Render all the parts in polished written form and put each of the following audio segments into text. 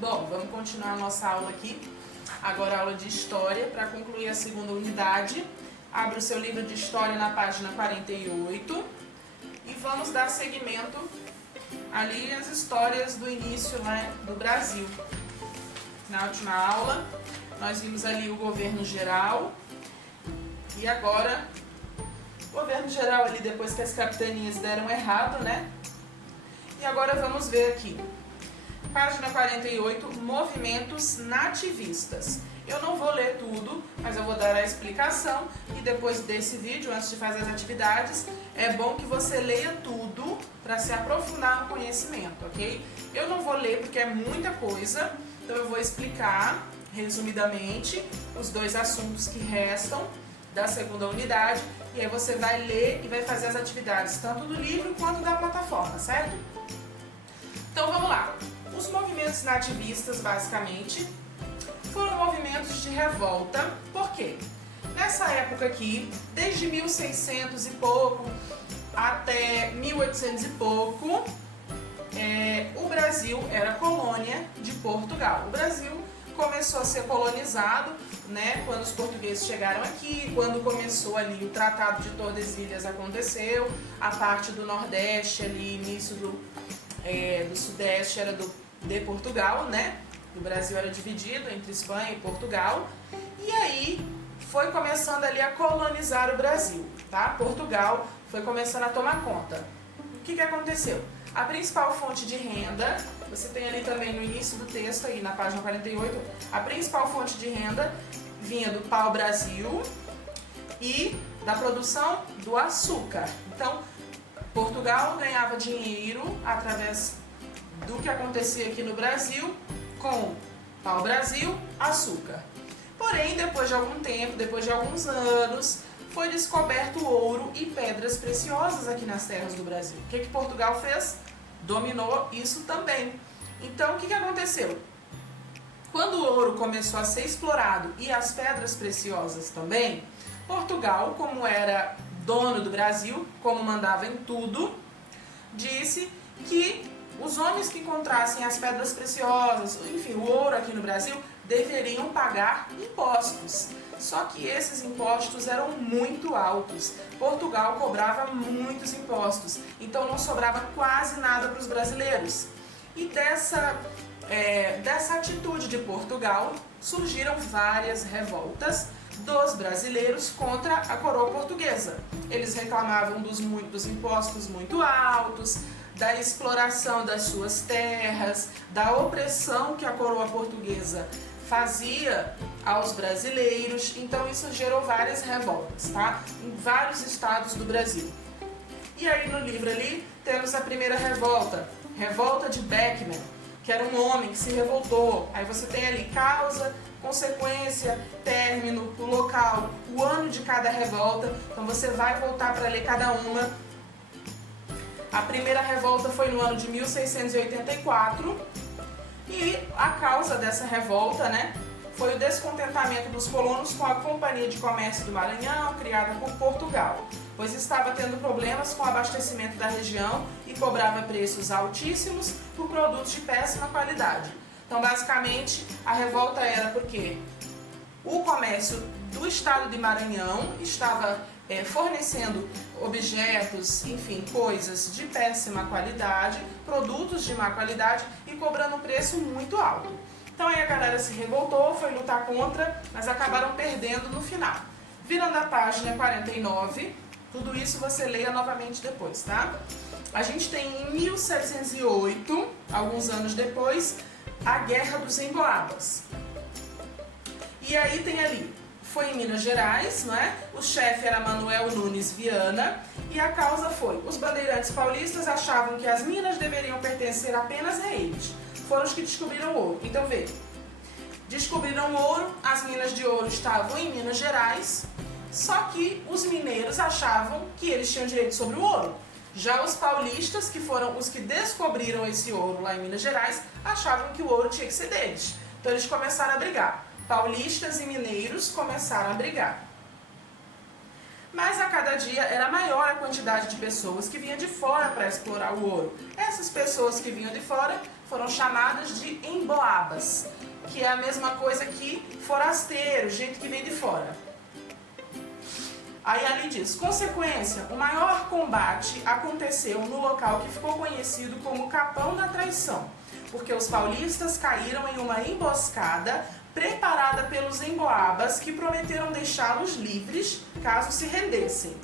Bom, vamos continuar a nossa aula aqui. Agora a aula de História, para concluir a segunda unidade. Abre o seu livro de História na página 48 e vamos dar seguimento ali às histórias do início, né, do Brasil. Na última aula, nós vimos ali o governo geral e agora o governo geral ali depois que as capitanias deram errado, né? E agora vamos ver aqui. Página 48, movimentos nativistas. Eu não vou ler tudo, mas eu vou dar a explicação e depois desse vídeo, antes de fazer as atividades, é bom que você leia tudo para se aprofundar no conhecimento, ok? Eu não vou ler porque é muita coisa, então eu vou explicar resumidamente os dois assuntos que restam da segunda unidade e aí você vai ler e vai fazer as atividades tanto do livro quanto da plataforma, certo? Então vamos lá. Os movimentos nativistas, basicamente, foram movimentos de revolta. Por quê? Nessa época aqui, desde 1600 e pouco até 1800 e pouco, o Brasil era colônia de Portugal. O Brasil começou a ser colonizado, né, quando os portugueses chegaram aqui, quando começou ali o Tratado de Tordesilhas aconteceu, a parte do Nordeste ali, início do Sudeste era de Portugal, né? O Brasil era dividido entre Espanha e Portugal. E aí foi começando ali a colonizar o Brasil, tá? Portugal foi começando a tomar conta. O que aconteceu? A principal fonte de renda, você tem ali também no início do texto, aí na página 48, a principal fonte de renda vinha do pau-brasil e da produção do açúcar. Então, Portugal ganhava dinheiro através do que acontecia aqui no Brasil com pau-brasil, açúcar. Porém, depois de algum tempo, depois de alguns anos, foi descoberto ouro e pedras preciosas aqui nas terras do Brasil. O que Portugal fez? Dominou isso também. Então, o que aconteceu? Quando o ouro começou a ser explorado e as pedras preciosas também, Portugal, como era dono do Brasil, como mandava em tudo, disse que os homens que encontrassem as pedras preciosas, enfim, o ouro aqui no Brasil, deveriam pagar impostos. Só que esses impostos eram muito altos. Portugal cobrava muitos impostos, então não sobrava quase nada para os brasileiros. E dessa atitude de Portugal surgiram várias revoltas dos brasileiros contra a coroa portuguesa. Eles reclamavam dos impostos muito altos, da exploração das suas terras, da opressão que a coroa portuguesa fazia aos brasileiros. Então isso gerou várias revoltas, tá? Em vários estados do Brasil. E aí no livro ali temos a primeira revolta, Revolta de Beckman, que era um homem que se revoltou. Aí você tem ali causa, consequência, término, o local, o ano de cada revolta. Então você vai voltar para ler cada uma. A primeira revolta foi no ano de 1684 e a causa dessa revolta, né, foi o descontentamento dos colonos com a Companhia de Comércio do Maranhão, criada por Portugal, pois estava tendo problemas com o abastecimento da região e cobrava preços altíssimos por produtos de péssima qualidade. Então, basicamente, a revolta era porque o comércio do estado de Maranhão estava fornecendo objetos, enfim, coisas de péssima qualidade, produtos de má qualidade e cobrando um preço muito alto. Então aí a galera se revoltou, foi lutar contra, mas acabaram perdendo no final. Virando a página 49, tudo isso você leia novamente depois, tá? A gente tem em 1708, alguns anos depois, a Guerra dos Emboabas. E aí tem ali, foi em Minas Gerais, não é? O chefe era Manuel Nunes Viana e a causa foi: os bandeirantes paulistas achavam que as minas deveriam pertencer apenas a eles. Foram os que descobriram ouro. Então veja, descobriram ouro, as minas de ouro estavam em Minas Gerais, só que os mineiros achavam que eles tinham direito sobre o ouro. Já os paulistas, que foram os que descobriram esse ouro lá em Minas Gerais, achavam que o ouro tinha que ser deles. Então eles começaram a brigar. Paulistas e mineiros começaram a brigar. Mas a cada dia era maior a quantidade de pessoas que vinham de fora para explorar o ouro. Essas pessoas que vinham de fora foram chamadas de emboabas. emboabas, que é a mesma coisa que forasteiro, gente que vem de fora. Aí ali diz, consequência, o maior combate aconteceu no local que ficou conhecido como Capão da Traição, porque os paulistas caíram em uma emboscada preparada pelos emboabas que prometeram deixá-los livres caso se rendessem.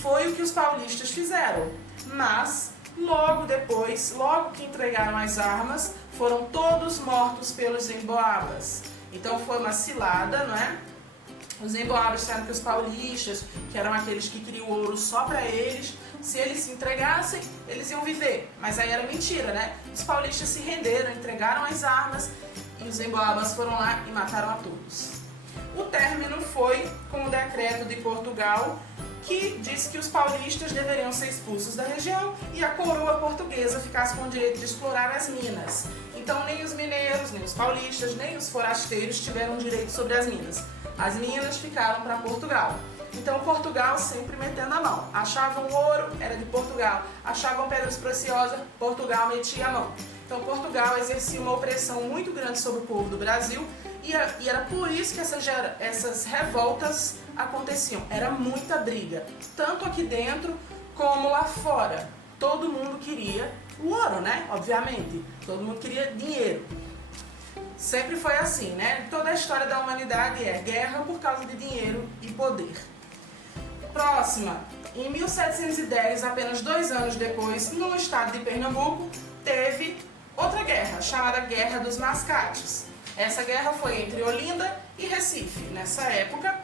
Foi o que os paulistas fizeram, mas logo depois, logo que entregaram as armas, foram todos mortos pelos emboabas. Então foi uma cilada, não é? Os emboabas disseram que os paulistas, que eram aqueles que queriam ouro só para eles, se eles se entregassem, eles iam viver. Mas aí era mentira, né? Os paulistas se renderam, entregaram as armas e os emboabas foram lá e mataram a todos. O término foi com o decreto de Portugal, que disse que os paulistas deveriam ser expulsos da região e a coroa portuguesa ficasse com o direito de explorar as minas. Então nem os mineiros, nem os paulistas, nem os forasteiros tiveram direito sobre as minas. As minas ficaram para Portugal. Então Portugal sempre metendo a mão. Achavam ouro, era de Portugal. Achavam pedras preciosas, Portugal metia a mão. Então Portugal exercia uma opressão muito grande sobre o povo do Brasil e era por isso que essas revoltas aconteciam. Era muita briga, tanto aqui dentro como lá fora. Todo mundo queria o ouro, né? Obviamente. Todo mundo queria dinheiro. Sempre foi assim, né? Toda a história da humanidade é guerra por causa de dinheiro e poder. Próxima. Em 1710, apenas 2 anos depois, no estado de Pernambuco, teve outra guerra, chamada Guerra dos Mascates. Essa guerra foi entre Olinda e Recife. Nessa época,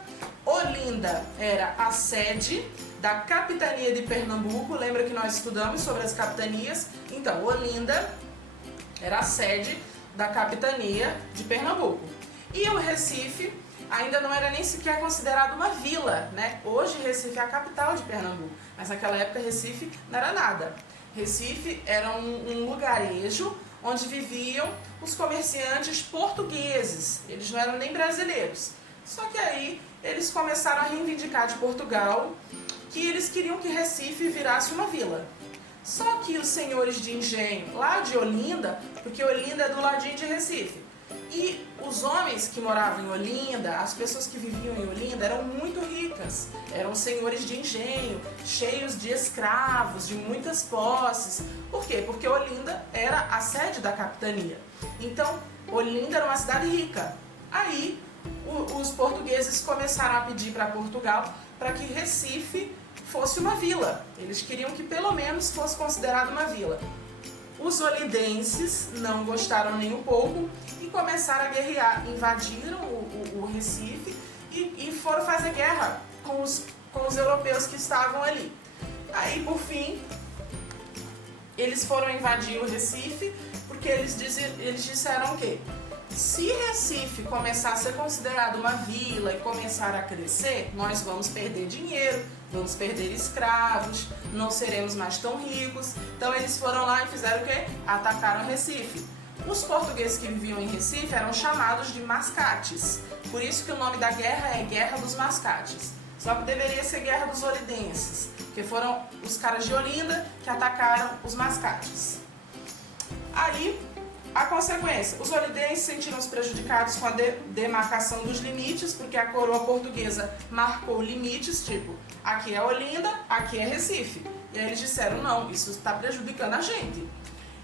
Olinda era a sede da capitania de Pernambuco. Lembra que nós estudamos sobre as capitanias? Então, Olinda era a sede da capitania de Pernambuco. E o Recife ainda não era nem sequer considerado uma vila, né? Hoje Recife é a capital de Pernambuco, mas naquela época Recife não era nada. Recife era um lugarejo onde viviam os comerciantes portugueses, eles não eram nem brasileiros. Só que aí eles começaram a reivindicar de Portugal que eles queriam que Recife virasse uma vila. Só que os senhores de engenho lá de Olinda, porque Olinda é do ladinho de Recife, e os homens que moravam em Olinda, as pessoas que viviam em Olinda eram muito ricas, eram senhores de engenho, cheios de escravos, de muitas posses. Por quê? Porque Olinda era a sede da capitania. Então, Olinda era uma cidade rica. Aí, os portugueses começaram a pedir para Portugal para que Recife fosse uma vila. Eles queriam que pelo menos fosse considerado uma vila. Os olindenses não gostaram nem um pouco e começaram a guerrear, invadiram o Recife e foram fazer guerra com os europeus que estavam ali. Aí, por fim, eles foram invadir o Recife porque eles disseram o quê? Se Recife começar a ser considerado uma vila e começar a crescer, nós vamos perder dinheiro, vamos perder escravos, não seremos mais tão ricos. Então eles foram lá e fizeram o quê? Atacaram Recife. Os portugueses que viviam em Recife eram chamados de mascates. Por isso que o nome da guerra é Guerra dos Mascates. Só que deveria ser Guerra dos Olindenses, porque foram os caras de Olinda que atacaram os mascates. Aí, a consequência, os olindenses sentiram-se prejudicados com a demarcação dos limites, porque a coroa portuguesa marcou limites, tipo, aqui é Olinda, aqui é Recife. E aí eles disseram, não, isso está prejudicando a gente.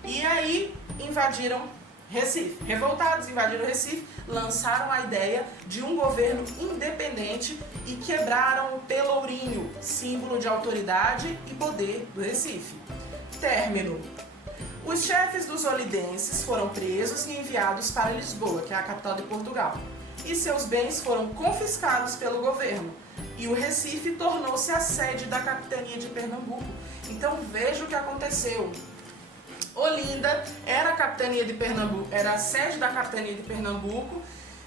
E aí invadiram Recife. Revoltados, invadiram Recife, lançaram a ideia de um governo independente e quebraram o Pelourinho, símbolo de autoridade e poder do Recife. Término. Os chefes dos olindenses foram presos e enviados para Lisboa, que é a capital de Portugal, e seus bens foram confiscados pelo governo, e o Recife tornou-se a sede da capitania de Pernambuco. Então veja o que aconteceu. Olinda era a capitania de Pernambuco, era a sede da capitania de Pernambuco,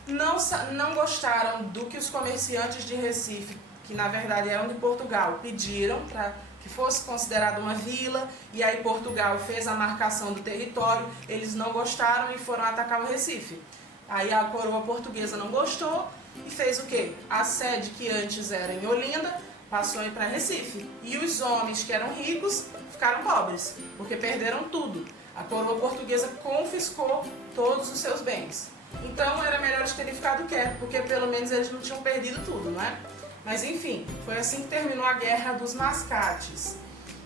não gostaram do que os comerciantes de Recife, que na verdade eram de Portugal, pediram para que fosse considerada uma vila, e aí Portugal fez a marcação do território, eles não gostaram e foram atacar o Recife. Aí a coroa portuguesa não gostou e fez o quê? A sede que antes era em Olinda, passou a ir para Recife. E os homens que eram ricos ficaram pobres, porque perderam tudo. A coroa portuguesa confiscou todos os seus bens. Então era melhor eles terem ficado quietos, porque pelo menos eles não tinham perdido tudo, né? Mas enfim, foi assim que terminou a Guerra dos Mascates.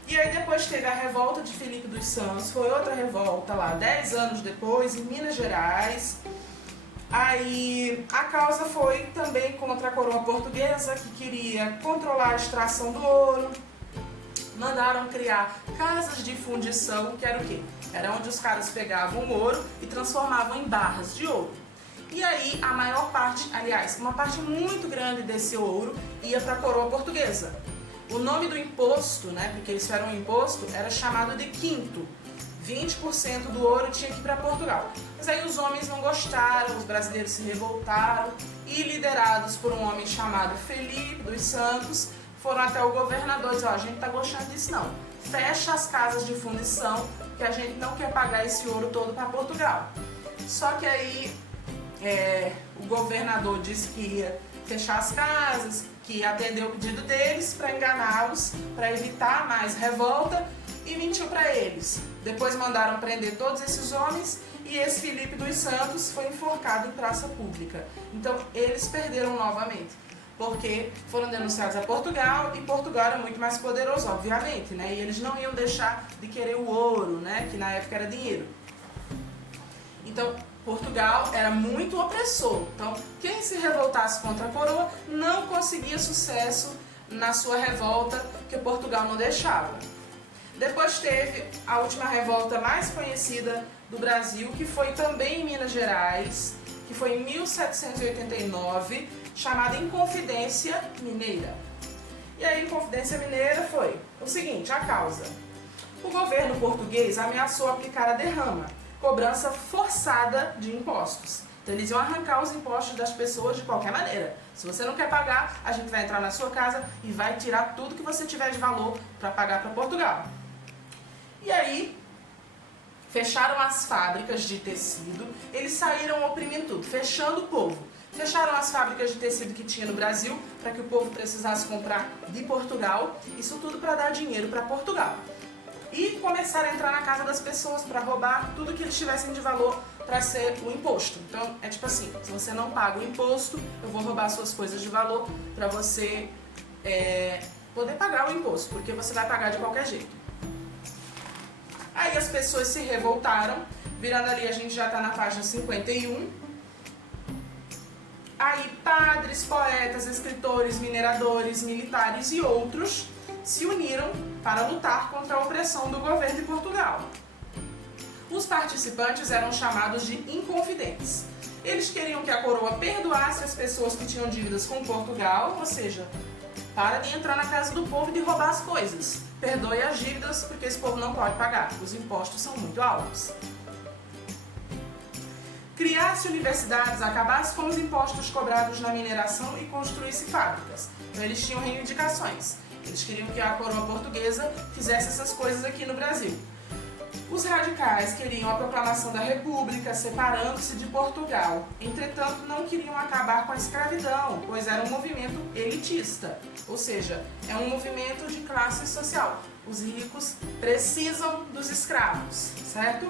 E aí depois teve a revolta de Filipe dos Santos, foi outra revolta lá, 10 anos depois, em Minas Gerais. Aí a causa foi também contra a coroa portuguesa, que queria controlar a extração do ouro. Mandaram criar casas de fundição, que era o quê? Era onde os caras pegavam o ouro e transformavam em barras de ouro. E aí a maior parte, aliás, uma parte muito grande desse ouro ia para a coroa portuguesa. O nome do imposto, né, porque eles fizeram um imposto, era chamado de quinto. 20% do ouro tinha que ir para Portugal. Mas aí os homens não gostaram, os brasileiros se revoltaram e, liderados por um homem chamado Felipe dos Santos, foram até o governador e disseram: a gente não tá gostando disso não, fecha as casas de fundição, que a gente não quer pagar esse ouro todo para Portugal. Só que aí o governador disse que ia fechar as casas, que ia atender o pedido deles para enganá-los, para evitar mais revolta, e mentiu para eles. Depois mandaram prender todos esses homens e esse Filipe dos Santos foi enforcado em praça pública. Então eles perderam novamente, porque foram denunciados a Portugal e Portugal era muito mais poderoso, obviamente, né? E eles não iam deixar de querer o ouro, né? Que na época era dinheiro. Então Portugal era muito opressor. Então quem se revoltasse contra a coroa não conseguia sucesso na sua revolta, que Portugal não deixava. Depois teve a última revolta mais conhecida do Brasil, que foi também em Minas Gerais, que foi em 1789, chamada Inconfidência Mineira. E a Inconfidência Mineira foi o seguinte, a causa: o governo português ameaçou aplicar a derrama, cobrança forçada de impostos. Então eles iam arrancar os impostos das pessoas de qualquer maneira. Se você não quer pagar, a gente vai entrar na sua casa e vai tirar tudo que você tiver de valor para pagar para Portugal. E aí, fecharam as fábricas de tecido, eles saíram oprimindo tudo, fechando o povo. Fecharam as fábricas de tecido que tinha no Brasil, para que o povo precisasse comprar de Portugal, isso tudo para dar dinheiro para Portugal. E começaram a entrar na casa das pessoas para roubar tudo que eles tivessem de valor para ser o imposto. Então, é tipo assim, se você não paga o imposto, eu vou roubar suas coisas de valor para você poder pagar o imposto, porque você vai pagar de qualquer jeito. Aí as pessoas se revoltaram, virando ali, a gente já está na página 51. Aí padres, poetas, escritores, mineradores, militares e outros se uniram para lutar contra a opressão do governo de Portugal. Os participantes eram chamados de inconfidentes. Eles queriam que a coroa perdoasse as pessoas que tinham dívidas com Portugal, ou seja, para de entrar na casa do povo e de roubar as coisas. Perdoe as dívidas, porque esse povo não pode pagar, os impostos são muito altos. Criasse universidades, acabasse com os impostos cobrados na mineração e construísse fábricas. Então eles tinham reivindicações. Eles queriam que a coroa portuguesa fizesse essas coisas aqui no Brasil. Os radicais queriam a proclamação da República, separando-se de Portugal. Entretanto, não queriam acabar com a escravidão, pois era um movimento elitista. Ou seja, é um movimento de classe social. Os ricos precisam dos escravos, certo?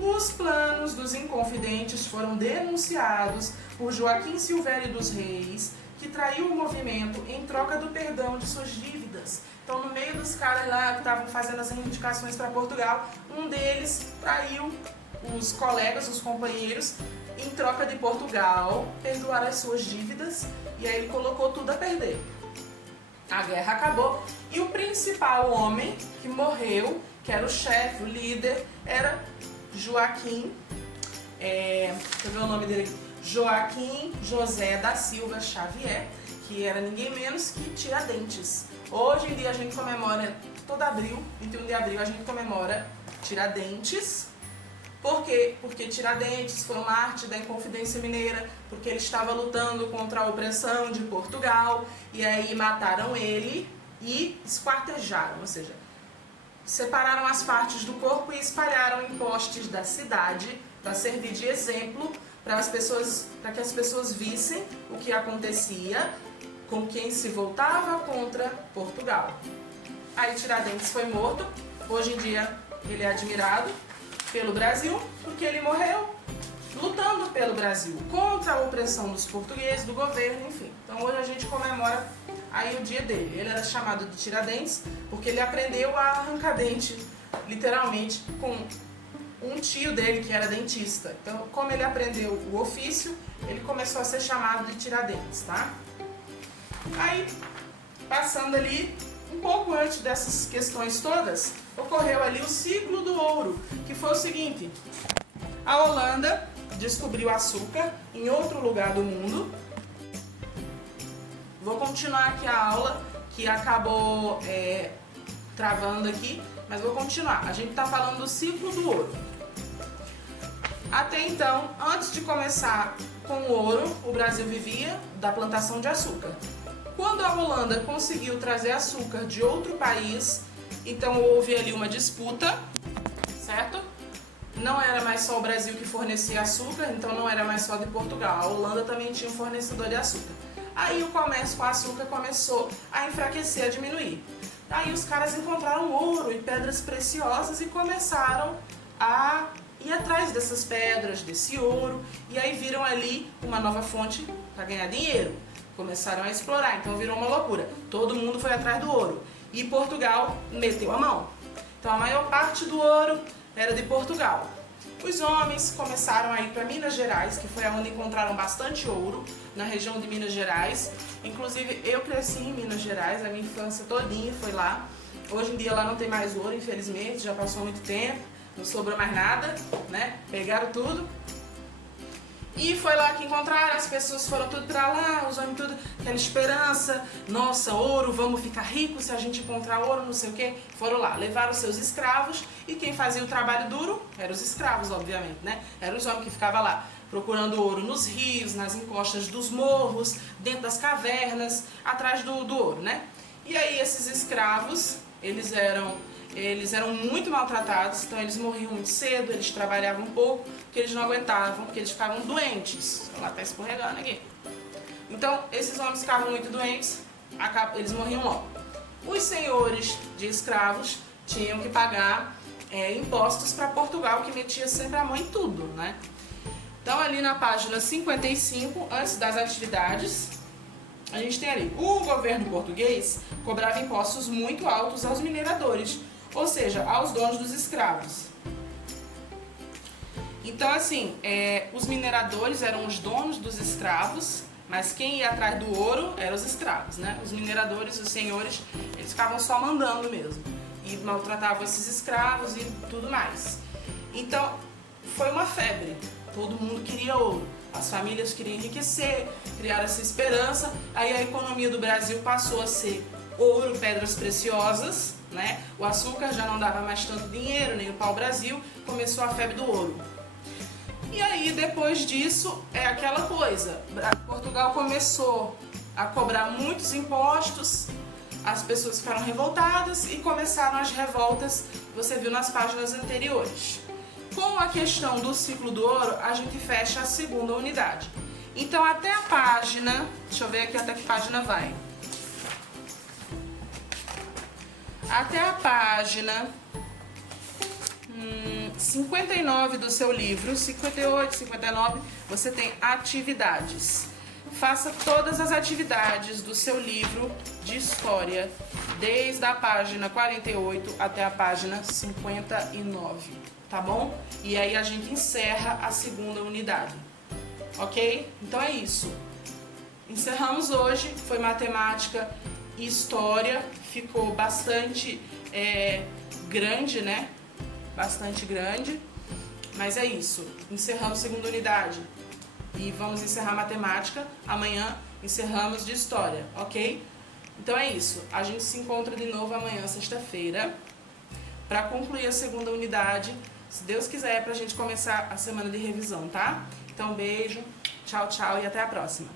Os planos dos inconfidentes foram denunciados por Joaquim Silvério dos Reis, que traiu o movimento em troca do perdão de suas dívidas. Então, no meio dos caras lá que estavam fazendo as reivindicações para Portugal, um deles traiu os colegas, os companheiros, em troca de Portugal perdoar as suas dívidas, e aí ele colocou tudo a perder. A guerra acabou e o principal homem que morreu, que era o chefe, o líder, era Joaquim, deixa eu ver o nome dele, Joaquim José da Silva Xavier, que era ninguém menos que Tiradentes. Hoje em dia a gente comemora, todo abril, 21 de abril, a gente comemora Tiradentes. Por quê? Porque Tiradentes foi um mártir da Inconfidência Mineira, porque ele estava lutando contra a opressão de Portugal, e aí mataram ele e esquartejaram, ou seja, separaram as partes do corpo e espalharam em postes da cidade para servir de exemplo para que as pessoas vissem o que acontecia com quem se voltava contra Portugal. Aí Tiradentes foi morto, hoje em dia ele é admirado, pelo Brasil, porque ele morreu lutando pelo Brasil, contra a opressão dos portugueses, do governo, enfim. Então hoje a gente comemora aí o dia dele. Ele era chamado de Tiradentes porque ele aprendeu a arrancar dente, literalmente, com um tio dele que era dentista. Então, como ele aprendeu o ofício, ele começou a ser chamado de Tiradentes, tá? Aí, passando ali, um pouco antes dessas questões todas, ocorreu ali o ciclo do ouro, que foi o seguinte: a Holanda descobriu açúcar em outro lugar do mundo. Vou continuar aqui a aula, que acabou travando aqui, mas vou continuar. A gente está falando do ciclo do ouro. Até então, antes de começar com o ouro, o Brasil vivia da plantação de açúcar. Quando a Holanda conseguiu trazer açúcar de outro país, então houve ali uma disputa, certo? Não era mais só o Brasil que fornecia açúcar, então não era mais só de Portugal. A Holanda também tinha um fornecedor de açúcar. Aí o comércio com açúcar começou a enfraquecer, a diminuir. Aí os caras encontraram ouro e pedras preciosas e começaram a ir atrás dessas pedras, desse ouro, e aí viram ali uma nova fonte para ganhar dinheiro. Começaram a explorar, então virou uma loucura. Todo mundo foi atrás do ouro. E Portugal meteu a mão. Então a maior parte do ouro era de Portugal. Os homens começaram a ir para Minas Gerais, que foi onde encontraram bastante ouro, na região de Minas Gerais. Inclusive eu cresci em Minas Gerais, a minha infância todinha foi lá. Hoje em dia lá não tem mais ouro, infelizmente, já passou muito tempo, não sobrou mais nada, né? Pegaram tudo. E foi lá que encontraram, as pessoas foram tudo pra lá, os homens tudo, aquela esperança, nossa, ouro, vamos ficar ricos se a gente encontrar ouro, não sei o que. Foram lá, levaram seus escravos, e quem fazia o trabalho duro eram os escravos, obviamente, né? Eram os homens que ficavam lá, procurando ouro nos rios, nas encostas dos morros, dentro das cavernas, atrás do ouro, né? E aí esses escravos, eles eram muito maltratados, então eles morriam muito cedo, eles trabalhavam um pouco, porque eles não aguentavam, porque eles ficavam doentes. Ela está escorregando aqui. Então, esses homens ficavam muito doentes, eles morriam logo. Os senhores de escravos tinham que pagar impostos para Portugal, que metia sempre a mão em tudo, né? Então, ali na página 55, antes das atividades, a gente tem ali: o governo português cobrava impostos muito altos aos mineradores, ou seja, aos donos dos escravos. Então, assim, os mineradores eram os donos dos escravos, mas quem ia atrás do ouro eram os escravos, né? Os mineradores, os senhores, eles ficavam só mandando mesmo, e maltratavam esses escravos e tudo mais. Então, foi uma febre, todo mundo queria ouro. As famílias queriam enriquecer, criaram essa esperança, aí a economia do Brasil passou a ser ouro, pedras preciosas, né? O açúcar já não dava mais tanto dinheiro, nem o pau-brasil, começou a febre do ouro. E aí, depois disso, é aquela coisa, Portugal começou a cobrar muitos impostos, as pessoas ficaram revoltadas e começaram as revoltas que você viu nas páginas anteriores. Com a questão do ciclo do ouro, a gente fecha a segunda unidade. Então, até a página, deixa eu ver aqui até que página vai. Até a página 59 do seu livro, 58, 59, você tem atividades. Faça todas as atividades do seu livro de história, desde a página 48 até a página 59, tá bom? E aí a gente encerra a segunda unidade, ok? Então é isso. Encerramos hoje, foi matemática e história, ficou bastante grande, né? Bastante grande, mas é isso. Encerramos a segunda unidade e vamos encerrar matemática. Amanhã encerramos de história, ok? Então é isso. A gente se encontra de novo amanhã, sexta-feira, para concluir a segunda unidade. Se Deus quiser, para a gente começar a semana de revisão, tá? Então, beijo, tchau, tchau e até a próxima.